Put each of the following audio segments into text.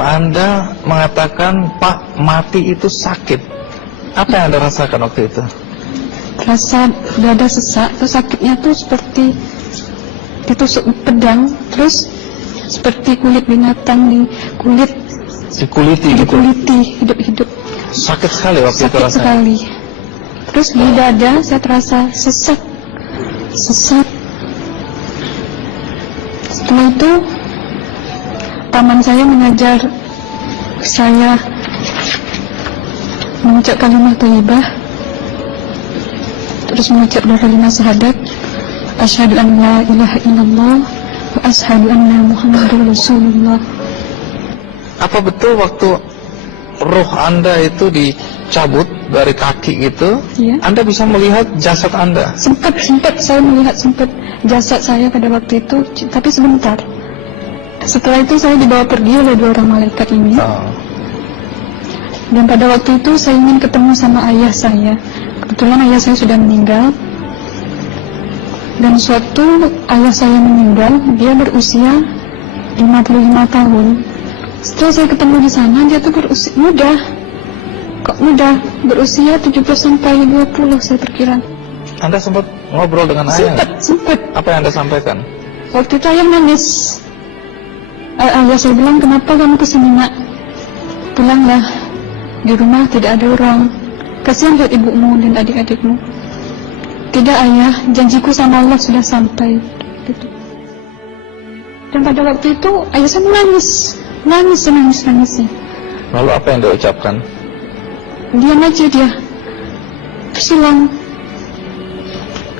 Anda mengatakan Pak mati itu sakit. Apa yang Anda rasakan waktu itu? Rasa dada sesak, terus sakitnya tuh seperti ditusuk pedang, terus seperti kulit binatang Dikuliti hidup-hidup. Sakit sekali waktu itu Sakit rasanya. sekali. Terus di dada saya terasa sesak. Setelah itu paman saya mengajar saya mengucap kalimat thayyibah, terus mengucap dua kalimat syahadat, asyhadu an la ilaha illallah wa asyhadu anna muhammadar rasulullah. Apa betul waktu roh Anda itu dicabut dari kaki gitu, Iya. Anda bisa melihat jasad Anda? Sempat saya melihat jasad saya pada waktu itu, tapi sebentar. Setelah itu saya dibawa pergi oleh dua orang malaikat ini. Dan pada waktu itu saya ingin ketemu sama ayah saya. Kebetulan ayah saya sudah meninggal. Dan suatu ayah saya meninggal, dia berusia 55 tahun. Setelah saya ketemu di sana, dia tuh berusia muda. Kok muda? Berusia 17 sampai 20 saya perkira. Anda sempat ngobrol dengan ayah? Sempat. Apa yang Anda sampaikan? Waktu itu ayah nangis. Ayah saya bilang, kenapa kamu kesini nak? Pulanglah, di rumah tidak ada orang. Kasihan lihat ibumu dan adik-adikmu. Tidak ayah, janjiku sama Allah sudah sampai. Gitu. Dan pada waktu itu ayah saya menangis. Lalu apa yang dia ucapkan? Diam aja dia. Terus hilang.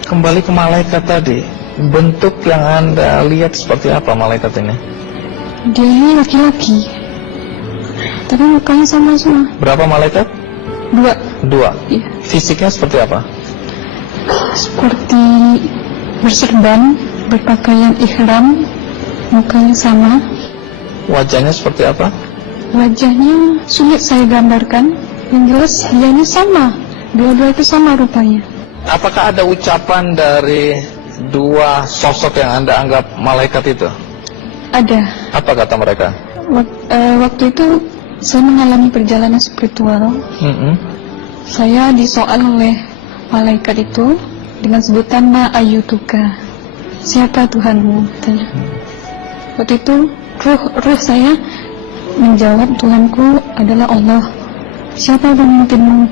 Kembali ke malaikat tadi, bentuk yang Anda lihat seperti apa malaikat ini? Dia ini laki-laki, tapi mukanya sama semua. Berapa malaikat? Dua. Iya. Fisiknya seperti apa? Seperti berserban, berpakaian ihram, mukanya sama. Wajahnya seperti apa? Wajahnya sulit saya gambarkan. Yang jelas dia ini sama, dua-dua itu sama rupanya. Apakah ada ucapan dari dua sosok yang Anda anggap malaikat itu? Ada. Apa kata mereka? Waktu itu saya mengalami perjalanan spiritual. Saya disoal oleh malaikat itu dengan sebutan Ma ayyutuka, siapa Tuhanmu? Tanya. Waktu itu ruh saya menjawab, Tuhanku adalah Allah. Siapa pemimpinmu?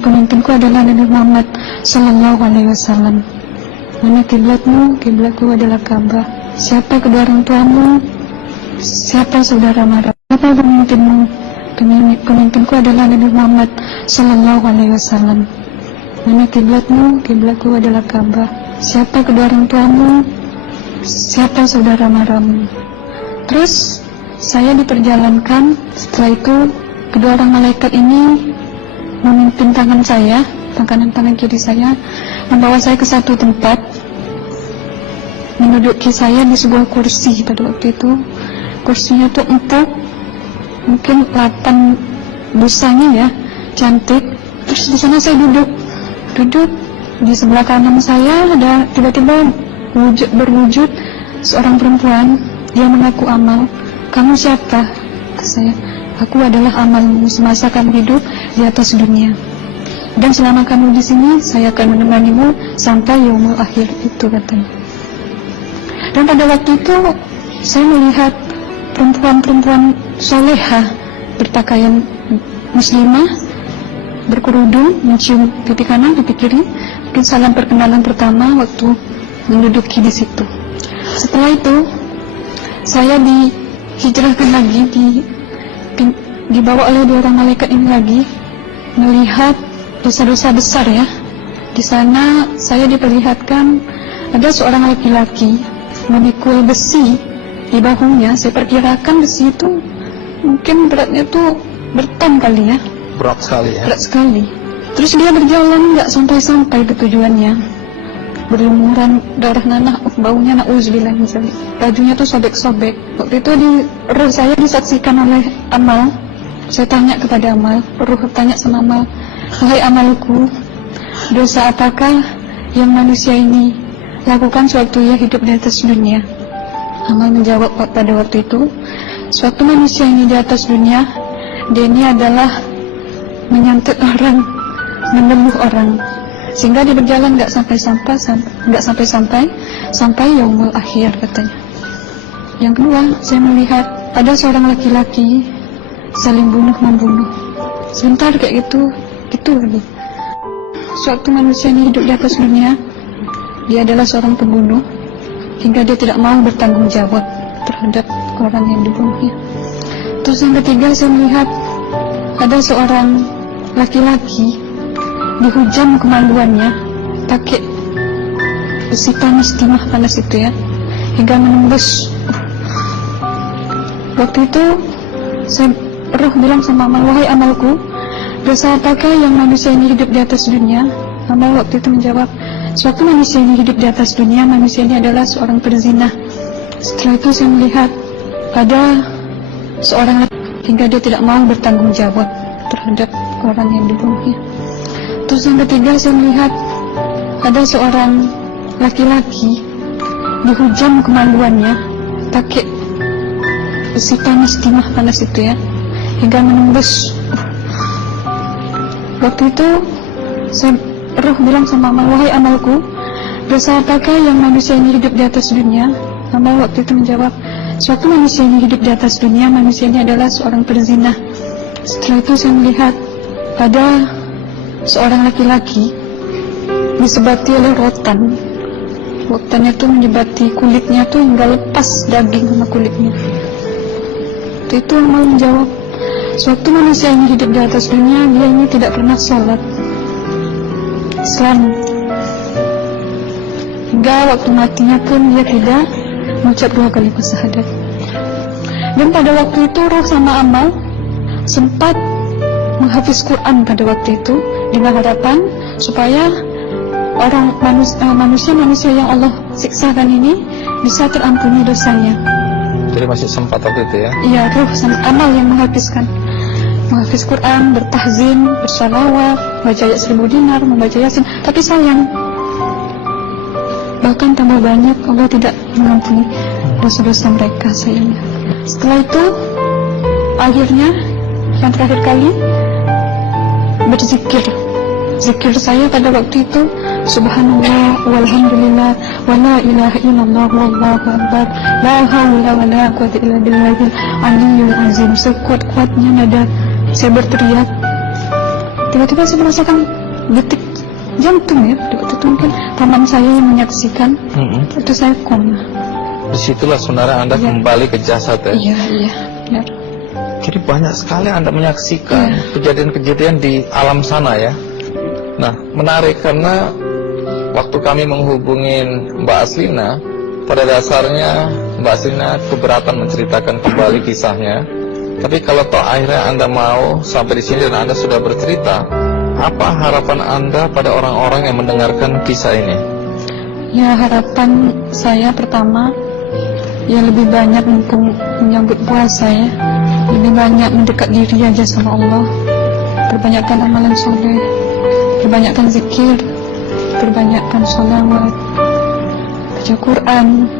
Pemimpinku adalah Nabi Muhammad Sallallahu Alaihi Wasallam. Mana kiblatmu? Kiblatku adalah Ka'bah. Siapa kedua orang tuamu? Siapa saudara mara? Siapa pemimpinmu? Pemimpinku adalah Nabi Muhammad Sallallahu Alaihi Wasallam. Mana kiblatmu? Kiblatku adalah Ka'bah. Siapa kedua orang tuamu? Siapa saudara maramu? Terus saya diperjalankan. Setelah itu kedua orang malaikat ini memimpin tangan saya, tangan kiri saya, membawa saya ke satu tempat, menduduki saya di sebuah kursi. Pada waktu itu kursinya tuh empuk, mungkin 8 busanya ya, cantik. Terus di sana saya duduk di sebelah kanan saya ada tiba-tiba berwujud seorang perempuan. Dia mengaku Amal. Kamu siapa? Saya, aku adalah amalmu semasa kamu hidup di atas dunia. Dan selama kamu di sini, saya akan menemanimu sampai yaumul akhir, itu katanya. Dan pada waktu itu saya melihat perempuan-perempuan solehah berpakaian muslimah, berkerudung, mencium pipi kanan, pipi kiri. Mungkin salam perkenalan pertama waktu menduduki di situ. Setelah itu saya dihijrahkan lagi, dibawa oleh dua orang malaikat ini lagi, melihat dosa-dosa besar ya. Di sana saya diperlihatkan ada seorang laki-laki memikul besi di bahunya. Saya perkirakan besi itu mungkin beratnya tuh berton kali ya. Berat sekali ya. Berat sekali. Terus dia berjalan nggak sampai ke tujuannya. Berlumuran darah nanah, baunya na'udzubillah misalnya. Bajunya tuh sobek-sobek. Waktu itu ruh saya disaksikan oleh Amal. Saya tanya kepada Amal, ruh tanya sama Amal, wahai amalku, dosa apakah yang manusia ini lakukan sewaktu ia hidup di atas dunia? Amal menjawab pada waktu itu, suatu manusia ini di atas dunia, dia ini adalah menyantet orang, menemuh orang, sehingga dia berjalan nggak sampai yaumul akhir katanya. Yang kedua, saya melihat ada seorang laki-laki saling bunuh-membunuh. Sebentar kayak gitu lagi. Suatu manusia ini hidup di atas dunia, dia adalah seorang pembunuh, hingga dia tidak mau bertanggung jawab terhadap orang yang dibunuhnya. Terus yang ketiga, saya melihat ada seorang laki-laki dihujam kemaluannya pakai besi panas, timah panas itu ya, hingga menembus. Waktu itu roh bilang sama amal, wahai amalku, dosa apakah yang manusia ini hidup di atas dunia? Amal waktu itu menjawab, suatu manusia ini hidup di atas dunia, manusia ini adalah seorang perzina. Setelah itu saya melihat ada seorang laki, hingga dia tidak mau bertanggung jawab terhadap orang yang dibunuhnya. Terus yang ketiga, saya melihat ada seorang laki-laki dihujam kemaluannya pakai besi panas, timah panas itu ya, hingga menembus. Waktu itu roh bilang sama amal, wahai amalku, dosa apakah yang manusia ini hidup di atas dunia? Amal waktu itu menjawab, suatu manusia ini hidup di atas dunia, manusia ini adalah seorang perzina. Setelah itu saya melihat ada seorang laki-laki disebati oleh rotan. Rotannya itu menyebati kulitnya tuh hingga lepas daging sama kulitnya. Itu amal menjawab, suatu manusia ini hidup di atas dunia, dia ini tidak pernah sholat Islam, hingga waktu matinya pun dia tidak mengucap 2 kali syahadat. Dan pada waktu itu roh sama amal sempat menghafiz Quran pada waktu itu dengan harapan supaya orang manusia yang Allah siksakan ini bisa terampuni dosanya. Jadi masih sempat waktu itu ya? Iya, roh sama amal yang menghafiz Quran, bertahzim, bersalawat, baca ayat 1000 dinar, membaca yasin. Tapi sayang, bahkan tambah banyak Allah tidak mengampuni dosa-dosa mereka sayangnya. Setelah itu, akhirnya yang terakhir kali berzikir. Zikir saya pada waktu itu, subhanallah, walhamdulillah, wa la ilaha illallah, wallahu akbar, la hawla wa la quwwata illa billahil aliyyil azim. Sekuat-kuatnya nada saya berteriak. Tiba-tiba saya merasakan detik jantung ya. Waktu itu mungkin paman saya yang menyaksikan. Itu saya koma. Disitulah saudara Anda kembali ke jasad ya? Iya, benar. Jadi banyak sekali Anda menyaksikan kejadian-kejadian di alam sana ya. Nah, menarik karena waktu kami menghubungin Mbak Aslina, pada dasarnya Mbak Aslina keberatan menceritakan kembali kisahnya. Tapi kalau toh akhirnya Anda mau sampai di sini dan Anda sudah bercerita, apa harapan Anda pada orang-orang yang mendengarkan kisah ini? Ya, harapan saya pertama, ya lebih banyak mumpung menyambut puasa ya, lebih banyak mendekat diri aja sama Allah, perbanyakkan amalan soleh, perbanyakkan zikir, perbanyakkan sholawat, baca Quran,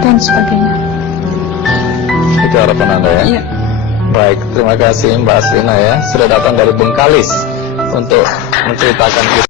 dan sebagainya. Itu harapan Anda ya? Iya. Baik, terima kasih Mbak Aslina ya, sudah datang dari Bengkalis untuk menceritakan kisah.